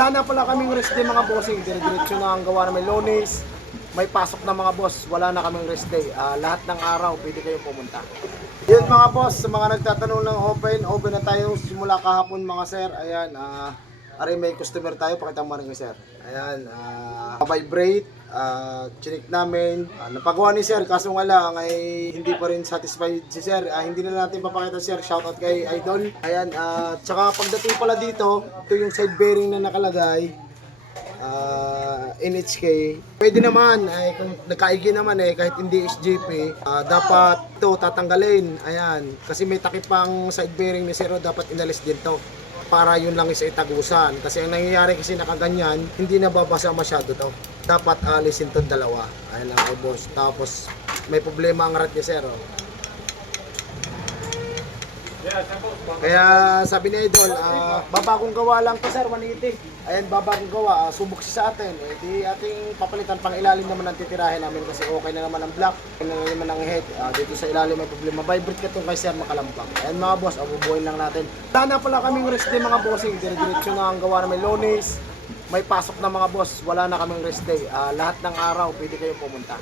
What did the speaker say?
Sana pala kaming rest day mga bossing, dire-diretso na ang gawa namin Lunes. May pasok na mga boss, wala na kaming rest day. Lahat ng araw pwede kayong pumunta. Yun mga boss, sa mga nagtatanong ng open na tayo simula kahapon mga sir. Ayan, ari may customer tayo, pakita mo rin kay sir. Ayan, vibrate, chinik namin. Napagawa ni sir, kaso nga lang ay hindi pa rin satisfied si sir. Hindi na natin papakita sir, shoutout kay Idol. Ayan, tsaka pagdating pala dito, ito yung side bearing na nakalagay. NHK. Pwede naman, ay kung nagkaigi naman kahit hindi SJP, dapat ito tatanggalin. Ayan, kasi may takip pang side bearing ni Zero, dapat inalis din to. Para yun lang isa itagusan. Kasi ang nangyayari kasi nakaganyan, hindi nababasa masyado to. Dapat alisin to dalawa. Ayan lang ay boss. Tapos may problema ang rat ni Zero. Kaya sabi ni Idol, babagong gawa lang to sir, 180. Ayan, babagong gawa, subok siya sa atin. Di ating papalitan pang ilalim naman ang titirahin namin kasi okay na naman ang block, okay na naman ang head. Dito sa ilalim may problema. Vibrate ka itong kay sir makalampang. Ayan mga boss, abubuhin lang natin. Sana pala kaming rest day mga bossing, dire-diretso na ang gawa namin Lunes. May pasok na mga boss, wala na kaming rest day. Lahat ng araw pwede kayong pumunta.